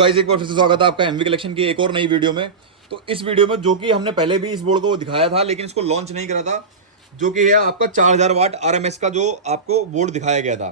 Guys एक बार फिर से स्वागत है आपका एमवी कलेक्शन की एक और नई वीडियो में। तो इस वीडियो में जो कि हमने पहले भी इस बोर्ड को दिखाया था लेकिन इसको लॉन्च नहीं करा था, जो कि है आपका 4000 वाट आरएमएस का जो आपको बोर्ड दिखाया गया था।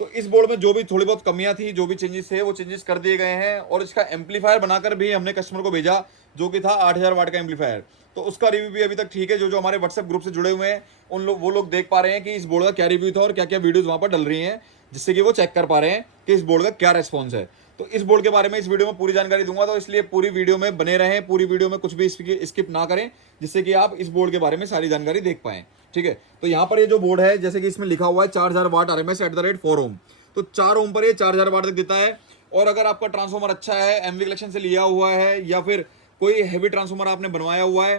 तो इस बोर्ड में जो भी थोड़ी बहुत कमियां थी, जो भी चेंजेस थे वो चेंजेस कर दिए गए हैं और इसका एम्पलीफायर बनाकर भी हमने कस्टमर को भेजा जो कि था 8000 वाट का एम्पलीफायर। तो उसका रिव्यू भी अभी तक ठीक है। जो जो हमारे व्हाट्सएप ग्रुप से जुड़े हुए हैं उन लोग वो लोग देख पा रहे हैं कि इस बोर्ड का क्या रिव्यू था और क्या क्या वीडियोज वहां पर डल रही हैं, जिससे कि वो चेक कर पा रहे हैं कि इस बोर्ड का क्या रेस्पॉन्स है। तो इस बोर्ड के बारे में इस वीडियो में पूरी जानकारी दूंगा, तो इसलिए पूरी वीडियो में बने रहें, पूरी वीडियो में कुछ भी स्किप ना करें, जिससे कि आप इस बोर्ड के बारे में सारी जानकारी देख पाएं। ठीक है, तो यहाँ पर ये जो बोर्ड है जैसे कि इसमें लिखा हुआ है 4000 वाट आरएमएस एट द रेट 4 ओम। तो 4 ओम पर ये 4000 वाट तक देता है। और अगर आपका ट्रांसफॉर्मर अच्छा है, एमवी कलेक्शन से लिया हुआ है या फिर कोई हैवी ट्रांसफॉर्मर आपने बनवाया हुआ है,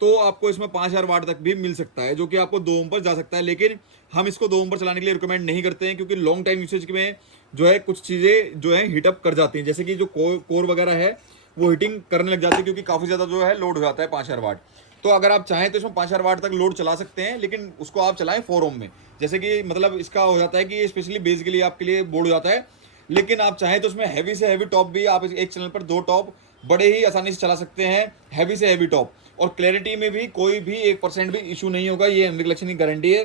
तो आपको इसमें 5000 वाट तक भी मिल सकता है, जो कि आपको 2 ओम पर जा सकता है। लेकिन हम इसको 2 ओम पर चलाने के लिए रिकमेंड नहीं करते हैं, क्योंकि लॉन्ग टाइम यूसेज में जो है कुछ चीज़ें जो है हीटअप कर जाती हैं, जैसे कि जो कोर वगैरह है वो हीटिंग करने लग जाती है, क्योंकि काफ़ी ज़्यादा जो है लोड हो जाता है 5000 वाट। तो अगर आप चाहें तो इसमें 5000 वाट तक लोड चला सकते हैं, लेकिन उसको आप चलाएं 4 ओम में। जैसे कि मतलब इसका हो जाता है कि ये स्पेशली बेस के लिए आपके लिए बोर्ड हो जाता है। लेकिन आप चाहें तो उसमें हैवी से हैवी टॉप भी आप एक चैनल पर 2 टॉप बड़े ही आसानी से चला सकते हैं, हैवी से हैवी टॉप। और क्लैरिटी में भी कोई भी 1% भी इशू नहीं होगा। ये एमवी कलेक्शन की गारंटी है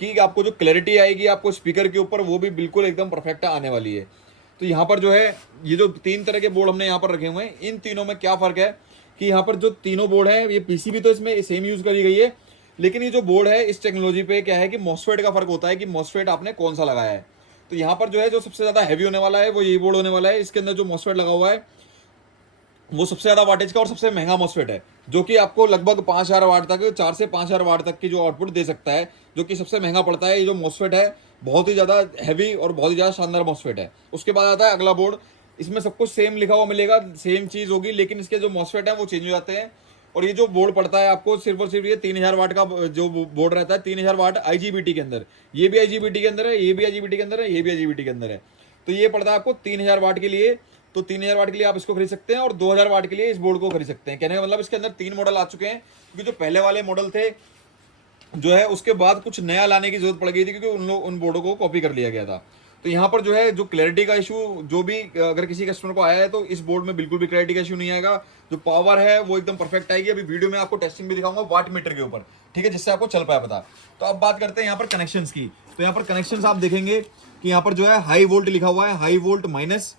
कि आपको जो क्लैरिटी आएगी आपको स्पीकर के ऊपर, वो भी बिल्कुल एकदम परफेक्ट आने वाली है। तो यहाँ पर जो है ये जो 3 तरह के बोर्ड हमने यहाँ पर रखे हुए हैं, इन तीनों में क्या फ़र्क है कि यहाँ पर जो तीनों बोर्ड है, ये पीसीबी तो इसमें सेम यूज़ करी गई है, लेकिन ये जो बोर्ड है इस टेक्नोलॉजी पे क्या है कि मॉसफेट का फ़र्क होता है कि मॉसफेट आपने कौन सा लगाया है। तो यहाँ पर जो है जो सबसे ज़्यादा हैवी होने वाला है वो यही बोर्ड होने वाला है। इसके अंदर जो मॉसफेट लगा हुआ है वो सबसे ज़्यादा वाटेज का और सबसे महंगा मॉसफेट है, जो कि आपको लगभग 5000 वाट तक, 4 से 5000 वाट तक की जो आउटपुट दे सकता है, जो कि सबसे महंगा पड़ता है। ये जो मॉसफेट है बहुत ही ज़्यादा हैवी और बहुत ही ज़्यादा शानदार मॉसफेट है। उसके बाद आता है अगला बोर्ड। इसमें सब कुछ सेम लिखा हुआ मिलेगा, सेम चीज़ होगी, लेकिन इसके जो मॉसफेट है वो चेंज हो जाते हैं। और ये जो बोर्ड पड़ता है आपको सिर्फ और सिर्फ ये 3000 वाट का जो बोर्ड रहता है, 3000 वाट आईजीबीटी के अंदर, ये भी आईजीबीटी के अंदर है, ये भी आईजीबीटी के अंदर है, ये भी आईजीबीटी के अंदर है। तो ये पड़ता है आपको 3000 वाट के लिए। तो 3000 वाट के लिए आप इसको खरीद सकते हैं और 2000 वाट के लिए इस बोर्ड को खरीद सकते हैं। कहने का मतलब इसके अंदर 3 मॉडल आ चुके हैं, क्योंकि जो पहले वाले मॉडल थे जो है उसके बाद कुछ नया लाने की जरूरत पड़ गई थी, क्योंकि उन बोर्डों को कॉपी कर लिया गया था। तो यहाँ पर जो है जो क्लैरिटी का इशू जो भी अगर किसी कस्टमर को आया है, तो इस बोर्ड में बिल्कुल भी क्लैरिटी का इशू नहीं आएगा। जो पावर है वो एकदम परफेक्ट आएगी। अभी वीडियो में आपको टेस्टिंग भी दिखाऊंगा वाट मीटर के ऊपर, ठीक है, जिससे आपको चल पाया पता। तो अब बात करते हैं यहाँ पर कनेक्शंस की। तो यहाँ पर कनेक्शंस आप देखेंगे कि यहाँ पर जो है हाई वोल्ट लिखा हुआ है, हाई वोल्ट माइनस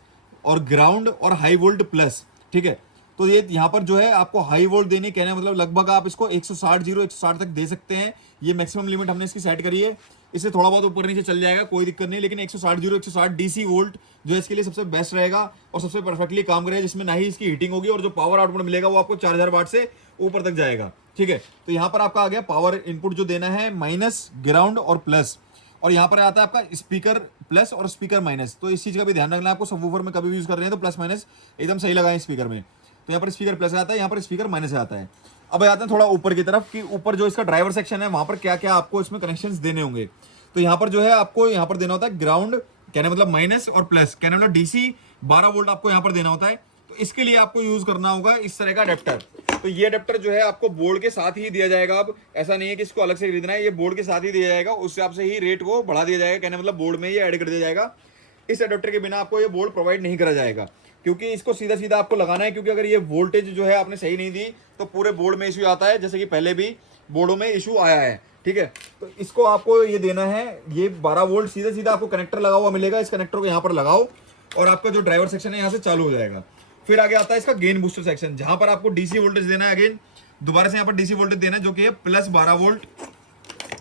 और ग्राउंड और हाई वोल्ट प्लस। ठीक है, तो ये यहाँ पर जो है आपको हाई वोल्ट देनी, कहने मतलब लगभग आप इसको 160 तक दे सकते हैं। ये मैक्सिमम लिमिट हमने इसकी सेट करी है। इससे थोड़ा बहुत ऊपर नीचे चल जाएगा, कोई दिक्कत नहीं, लेकिन 160 डीसी वोल्ट जो है इसके लिए सबसे बेस्ट रहेगा और सबसे परफेक्टली काम करेगा, जिसमें ना ही इसकी हीटिंग होगी और जो पावर आउटपुट मिलेगा वो आपको 4000 वाट से ऊपर तक जाएगा। ठीक है, तो यहाँ पर आपका आ गया पावर इनपुट जो देना है, माइनस, ग्राउंड और प्लस। और यहाँ पर आता है आपका स्पीकर प्लस और स्पीकर माइनस। तो इस चीज़ का भी ध्यान रखना, आपको सबवूफर में कभी भी यूज़ कर रहे हैं तो प्लस माइनस एकदम सही लगाएं स्पीकर में। तो यहाँ पर स्पीकर प्लस आता है, यहाँ पर स्पीकर माइनस आता है। अब आते हैं थोड़ा ऊपर की तरफ कि ऊपर जो इसका ड्राइवर सेक्शन है वहाँ पर क्या क्या आपको इसमें कनेक्शंस देने होंगे। तो यहाँ पर जो है आपको यहाँ पर देना होता है ग्राउंड, कहने मतलब माइनस, और प्लस कहने मतलब डीसी 12 वोल्ट आपको यहाँ पर देना होता है। तो इसके लिए आपको यूज़ करना होगा इस तरह का अडेप्टर। तो ये अडेप्टर जो है आपको बोर्ड के साथ ही दिया जाएगा। अब ऐसा नहीं है कि इसको अलग से खरीदना है, ये बोर्ड के साथ ही दिया जाएगा, उस हिसाब से ही रेट को बढ़ा दिया जाएगा। कहने मतलब बोर्ड में ये ऐड कर दिया जाएगा। इस अडेप्टर के बिना आपको ये बोर्ड प्रोवाइड नहीं करा जाएगा, क्योंकि इसको सीधा सीधा आपको लगाना है। क्योंकि अगर ये वोल्टेज जो है आपने सही नहीं दी तो पूरे बोर्ड में इशू आता है, जैसे कि पहले भी बोर्डों में इशू आया है। ठीक है, तो इसको आपको ये देना है, ये 12 वोल्ट सीधा सीधा आपको कनेक्टर लगा हुआ मिलेगा। इस कनेक्टर को यहाँ पर लगाओ और आपका जो ड्राइवर सेक्शन है यहाँ से चालू हो जाएगा। फिर आगे आता है इसका गेन बूस्टर सेक्शन, जहां पर आपको डीसी वोल्टेज देना है। अगेन दोबारा से यहाँ पर डीसी वोल्टेज देना है, जो कि है प्लस 12 वोल्ट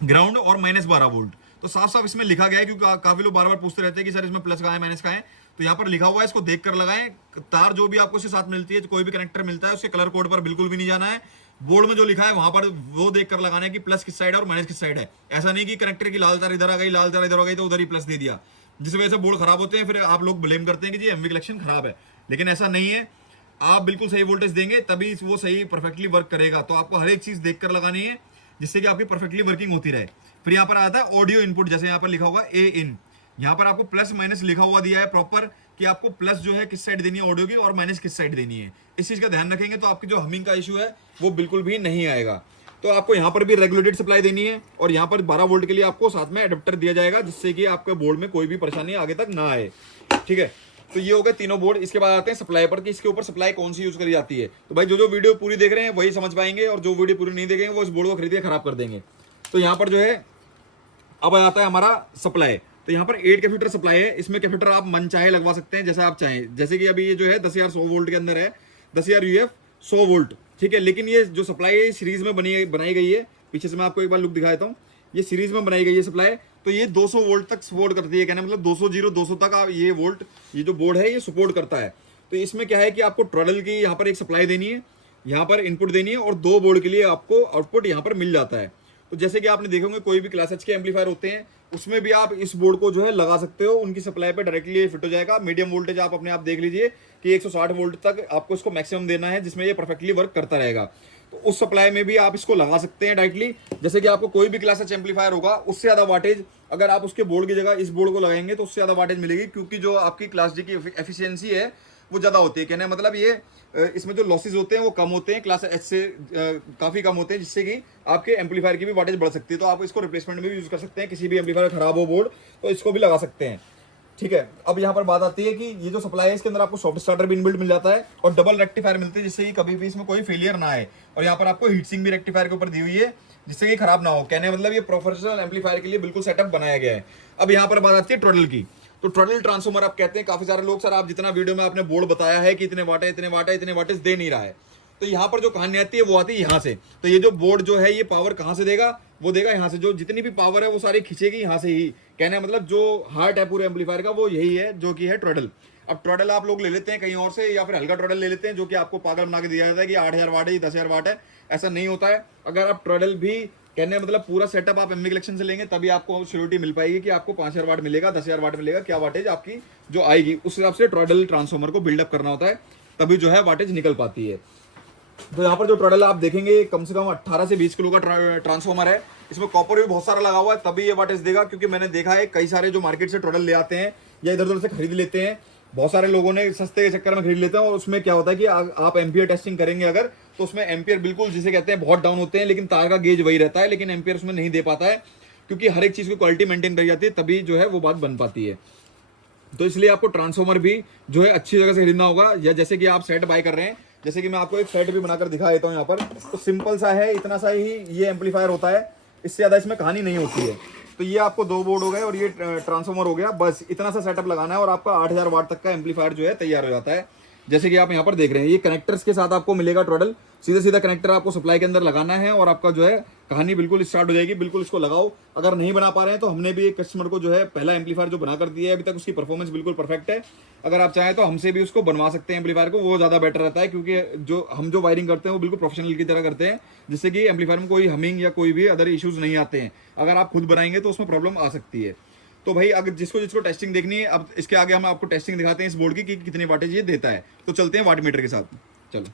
ग्राउंड और माइनस 12 वोल्ट। तो साफ साफ इसमें लिखा गया है, क्योंकि काफी लोग बार बार पूछते रहते हैं कि सर इसमें प्लस कहाँ है माइनस कहाँ है। तो यहाँ पर लिखा हुआ है, इसको देख कर लगाएं। तार जो भी आपको इसके साथ मिलती है, कोई भी कनेक्टर मिलता है, उसके कलर कोड पर बिल्कुल भी नहीं जाना है। बोर्ड में जो लिखा है वहां पर वो देख कर लगाना है कि प्लस किस साइड है और माइनस किस साइड है। ऐसा नहीं कि कनेक्टर की लाल तार इधर आ गई, लाल तार इधर आ गई तो उधर ही प्लस दे दिया, जिस वजह से बोर्ड खराब होते हैं। फिर आप लोग ब्लेम करते हैं कि जी एमवी कलेक्शन खराब है, लेकिन ऐसा नहीं है। आप बिल्कुल सही वोल्टेज देंगे तभी वो सही परफेक्टली वर्क करेगा। तो आपको हर एक चीज देखकर लगानी है, जिससे कि आपकी परफेक्टली वर्किंग होती रहे। फिर यहाँ पर आता है ऑडियो इनपुट, जैसे यहाँ पर लिखा हुआ ए इन, यहाँ पर आपको प्लस माइनस लिखा हुआ दिया है प्रॉपर कि आपको प्लस जो है किस साइड देनी है ऑडियो की और माइनस किस साइड देनी है। इस चीज का ध्यान रखेंगे तो आपकी जो हमिंग का इशू है वो बिल्कुल भी नहीं आएगा। तो आपको यहाँ पर भी रेगुलेटेड सप्लाई देनी है और यहाँ पर 12 वोल्ट के लिए आपको साथ में अडेप्टर दिया जाएगा, जिससे कि आपके बोर्ड में कोई भी परेशानी आगे तक ना आए। ठीक है, तो ये हो गए तीनों बोर्ड। इसके बाद आते हैं सप्लाई पर कि इसके ऊपर सप्लाई कौन सी यूज करी जाती है। तो भाई जो वीडियो पूरी देख रहे हैं वही समझ पाएंगे, और जो वीडियो पूरी नहीं देखेंगे वो इस बोर्ड को खरीद के खराब कर देंगे। तो यहाँ पर जो है अब आता है हमारा सप्लाई। तो यहाँ पर 8 कैपेसिटर सप्लाई है। इसमें कैपेसिटर आप मन चाहे लगवा सकते हैं जैसा आप चाहें, जैसे कि अभी ये जो है 10,100 वोल्ट के अंदर है, 10,000 यूएफ 100 वोल्ट, ठीक है। लेकिन ये जो सप्लाई है सीरीज में बनाई गई है। पीछे से मैं आपको एक बार लुक दिखा देता हूँ, ये सीरीज में बनाई गई है सप्लाई। तो ये 200 वोल्ट तक सपोर्ट करती है, कहने मतलब 200 तक ये वोल्ट ये जो बोर्ड है ये सपोर्ट करता है। तो इसमें क्या है कि आपको ट्रॉडल की यहाँ पर एक सप्लाई देनी है, यहाँ पर इनपुट देनी है, और 2 बोर्ड के लिए आपको आउटपुट यहाँ पर मिल जाता है। तो जैसे कि आपने देखे कोई भी क्लास एच के एम्पलीफायर होते हैं उसमें भी आप इस बोर्ड को जो है लगा सकते हो, उनकी सप्लाई पे डायरेक्टली फिट हो जाएगा। मीडियम वोल्टेज आप अपने आप देख लीजिए कि 160 वोल्ट तक आपको इसको मैक्सिमम देना है, जिसमें ये परफेक्टली वर्क करता रहेगा। तो उस सप्लाई में भी आप इसको लगा सकते हैं डायरेक्टली। जैसे कि आपको कोई भी क्लास एच एम्पलीफायर होगा उससे ज़्यादा वाटेज अगर आप उसके बोर्ड की जगह इस बोर्ड को लगाएंगे तो उससे ज़्यादा वाटेज मिलेगी, क्योंकि जो आपकी क्लास डी की एफिशिएंसी है वो ज़्यादा होती है। कहने मतलब ये इसमें जो लॉसेज होते हैं वो कम होते हैं, क्लास एच से काफ़ी कम होते हैं, जिससे कि आपके एम्पलीफायर की भी वाटेज बढ़ सकती है। तो आप इसको रिप्लेसमेंट में भी यूज़ कर सकते हैं, किसी भी एम्पलीफायर खराब हो बोर्ड तो इसको भी लगा सकते हैं, ठीक है। अब यहाँ पर बात आती है कि ये जो सप्लाई है इसके अंदर आपको सॉफ्ट स्टार्टर भी इनबिल्ट मिल जाता है और डबल रेक्टिफायर मिलते हैं, जिससे कि कभी भी इसमें कोई फेलियर ना आए। और यहाँ पर आपको हीट सिंक भी रेक्टिफायर के ऊपर दी हुई है, जिससे कि खराब ना हो। कहने मतलब ये प्रोफेशनल एम्पलीफायर के लिए बिल्कुल सेटअप बनाया गया है। अब यहाँ पर बात आती है ट्रॉडल की। तो ट्रॉडल ट्रांसफॉर्मर आप कहते हैं काफी सारे लोग, सर आप जितना वीडियो में आपने बोर्ड बताया है कि इतने वाट है इतने वाट है इतने वाटेज दे नहीं रहा है। तो यहाँ पर जो कहानी आती है वो आती है यहाँ से। तो ये जो बोर्ड जो है ये पावर कहाँ से देगा, वो देगा यहाँ से। जो जितनी भी पावर है वो सारी खींचेगी यहाँ से ही। कहने मतलब जो हार्ट है पूरे एम्पलीफायर का वो यही है, जो कि है ट्रॉडल। अब ट्रॉडल आप लोग ले लेते हैं कहीं और से, या फिर हल्का ट्रॉडल ले लेते हैं जो कि आपको पागल बना के दिया जाता है कि 8,000 वाट है 10,000 वाट है। ऐसा नहीं होता है। अगर आप ट्रॉडल भी कहने मतलब पूरा सेटअप आप एमवी कलेक्शन से लेंगे तभी आपको श्योरिटी मिल पाएगी कि आपको 5,000 वाट मिलेगा, 10,000 वाट मिलेगा, क्या वाटेज आपकी जो आएगी। उस हिसाब से ट्रॉडल ट्रांसफॉर्मर को बिल्डअप करना होता है, तभी जो है वाटेज निकल पाती है। तो यहाँ पर जो ट्रॉडल आप देखेंगे कम से कम 18 से 20 किलो का ट्रांसफॉर्मर है। इसमें कॉपर भी बहुत सारा लगा हुआ है, तभी ये वाटेज देगा। क्योंकि मैंने देखा है कई सारे जो मार्केट से ट्रॉडल ले आते हैं या इधर उधर से खरीद लेते हैं, बहुत सारे लोगों ने सस्ते के चक्कर में खरीद लेते हैं। और उसमें क्या होता है कि आप एम्पियर टेस्टिंग करेंगे अगर, तो उसमें एम्पियर बिल्कुल जिसे कहते हैं बहुत डाउन होते हैं, लेकिन तार का गेज वही रहता है, लेकिन एम्पियर उसमें नहीं दे पाता है। क्योंकि हर एक चीज़ की क्वालिटी मेंटेन करी जाती है, तभी जो है वो बात बन पाती है। तो इसलिए आपको ट्रांसफॉर्मर भी जो है अच्छी जगह से खरीदना होगा। या जैसे कि आप सेट बाय कर रहे हैं, जैसे कि मैं आपको एक सेट भी बनाकर दिखा देता हूँ यहाँ पर। तो सिंपल सा है, इतना सा ही ये एम्पलीफायर होता है, इससे ज़्यादा इसमें कहानी नहीं होती है। तो ये आपको 2 बोर्ड हो गए और ये ट्रांसफॉर्मर हो गया, बस इतना सा सेटअप लगाना है और आपका 8,000 वाट तक का एम्पलीफायर जो है तैयार हो जाता है। जैसे कि आप यहाँ पर देख रहे हैं, ये कनेक्टर्स के साथ आपको मिलेगा ट्रॉडल। सीधा सीधा कनेक्टर आपको सप्लाई के अंदर लगाना है और आपका जो है कहानी बिल्कुल स्टार्ट हो जाएगी। बिल्कुल इसको लगाओ। अगर नहीं बना पा रहे हैं तो हमने भी एक कस्टमर को जो है पहला एम्पलीफायर जो बना कर दिया है, अभी तक उसकी परफॉर्मेंस बिल्कुल परफेक्ट है। अगर आप चाहें तो हमसे भी उसको बनवा सकते हैं एम्पलीफायर को, वो ज़्यादा बेटर रहता है। क्योंकि जो वायरिंग करते हैं वो बिल्कुल प्रोफेशनल की तरह करते हैं, जिससे कि एम्पलीफायर में कोई हमिंग या कोई भी अदर इश्यूज नहीं आते हैं। अगर आप खुद बनाएंगे तो उसमें प्रॉब्लम आ सकती है। तो भाई अगर जिसको टेस्टिंग देखनी है, अब इसके आगे हम आपको टेस्टिंग दिखाते हैं इस बोर्ड की कि कितने वाटेज ये देता है। तो चलते हैं वाट मीटर के साथ। चलो,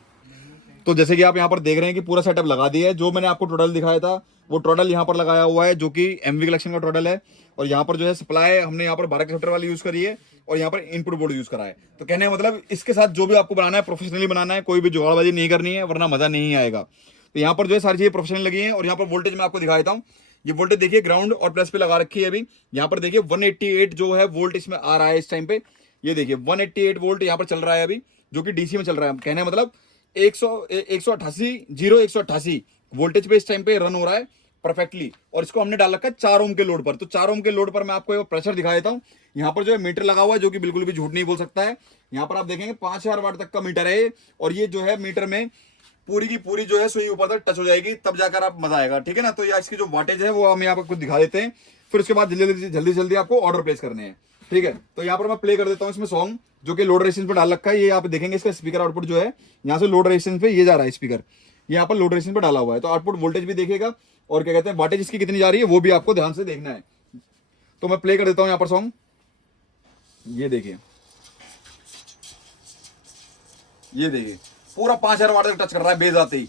तो जैसे कि आप यहाँ पर देख रहे हैं कि पूरा सेटअप लगा दिया है। जो मैंने आपको ट्रॉडल दिखाया था वो ट्रॉडल यहाँ पर लगाया हुआ है, जो कि एमवी कलेक्शन का ट्रॉडल है। और यहाँ पर जो है सप्लाई हमने यहाँ पर 12 कैपेसिटर वाली यूज करी है और यहाँ पर इनपुट बोर्ड यूज करा है। तो कहने मतलब इसके साथ जो भी आपको बनाना है प्रोफेशनली बनाना है, कोई भी जुगाड़बाजी नहीं करनी है, वरना मजा नहीं आएगा। तो यहाँ पर जो है सारी चीजें प्रोफेशनल लगी हैं। और यहाँ पर वोल्टेज मैं आपको दिखा देता हूँ। ये वोल्टेज देखिए ग्राउंड और प्लस पे लगा रखी है। अभी यहाँ पर देखिए 188 जो है वोल्ट इसमें आ रहा है इस टाइम पे। ये देखिए 188 वोल्ट यहाँ पर चल रहा है अभी, जो कि डीसी में चल रहा है। कहने मतलब 188 वोल्टेज पे इस टाइम पे रन हो रहा है परफेक्टली। और इसको हमने डाल रखा है 4 ओम के लोड पर। तो 4 ओम के लोड पर मैं आपको एक प्रेशर दिखा देता हूँ। यहाँ पर जो है मीटर लगा हुआ है, जो कि बिल्कुल भी झूठ नहीं बोल सकता है। यहाँ पर आप देखेंगे 5,000 वाट तक का मीटर है। और ये जो है मीटर में पूरी की पूरी जो है सुई ऊपर तक टच हो जाएगी, तब जाकर आप मजा आएगा, ठीक है ना। तो ये इसकी जो वाटेज है वो हम यहाँ पर कुछ दिखा देते हैं, फिर उसके बाद जल्दी आपको ऑर्डर प्लेस करने हैं, ठीक है। तो यहाँ पर मैं प्ले कर देता हूँ इसमें सॉन्ग, जो कि लोड रेजिस्टेंस पे डाल रखा है। ये आप देखेंगे इसका स्पीकर आउटपुट जो है यहाँ से लोड रेजिस्टेंस पे ये जा रहा है स्पीकर, ये यहाँ पर लोड रेजिस्टेंस पे डाला हुआ है। तो आउटपुट वोल्टेज भी देखेगा और क्या कहते हैं वाटेज इसकी कितनी जा रही है वो भी आपको ध्यान से देखना है। तो मैं प्ले कर देता हूँ यहाँ पर सॉन्ग। ये देखिए पूरा 5,000 वाट तक टच कर रहा है बेस आते ही।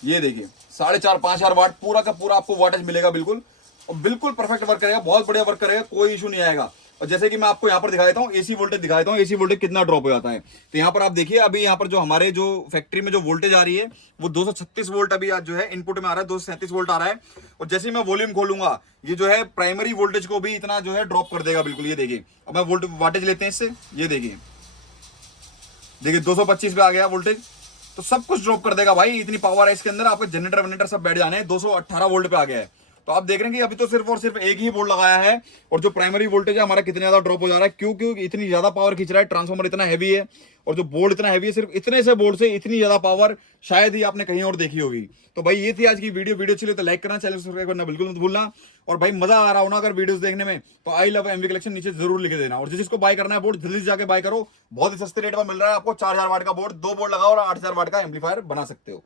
ये देखिए 4,500-5,000 वाट पूरा का पूरा आपको वाटेज मिलेगा बिल्कुल, और बिल्कुल परफेक्ट वर्क करेगा, बहुत बढ़िया वर्क करेगा, कोई इशू नहीं आएगा। और जैसे कि मैं आपको यहाँ पर दिखा देता हूँ एसी वोल्टेज दिखा देता हूँ, एसी वोल्टेज कितना ड्रॉप हो जाता है। तो यहाँ पर आप देखिए अभी यहाँ पर जो हमारे जो फैक्ट्री में जो वोल्टेज आ रही है वो 236 वोल्ट अभी आज जो है इनपुट में आ रहा है, 237 वोल्ट आ रहा है। और जैसे ही मैं वॉल्यूम खोलूंगा ये जो है प्राइमरी वोल्टेज को भी इतना जो है ड्रॉप कर देगा बिल्कुल। ये देखिए अब मैं वाटेज लेते हैं इससे, ये देखिए देखिए 225 पे आ गया वोल्टेज, तो सब कुछ ड्रॉप कर देगा भाई, इतनी पावर है इसके अंदर। आपके जनरेटर वनरेटर सब बैठ जाने हैं। 218 वोल्ट पे आ गया है। तो आप देख रहे हैं कि अभी तो सिर्फ और सिर्फ एक ही बोर्ड लगाया है, और जो प्राइमरी वोल्टेज है हमारा कितने ज्यादा ड्रॉप हो जा रहा है, क्यों क्यों इतनी ज्यादा पावर खींच रहा है, ट्रांसफॉर्मर इतना हैवी है और जो बोर्ड इतना हैवी है। सिर्फ इतने से बोर्ड से इतनी ज्यादा पावर शायद ही आपने कहीं और देखी होगी। तो भाई ये थी आज की वीडियो अच्छी लगी तो लाइक करना, चैनल सब्सक्राइब करना बिल्कुल मत भूलना। और भाई मजा आ रहा हो ना अगर वीडियोस देखने में, तो आई लव एमवी कलेक्शन नीचे जरूर लिख देना। और जिसको बाय करना है बोर्ड जल्दी से जाके बाय करो, बहुत ही सस्ते रेट में मिल रहा है आपको। 4000 वाट का बोर्ड, 2 बोर्ड लगाओ और 8000 वाट का एम्पलीफायर बना सकते हो।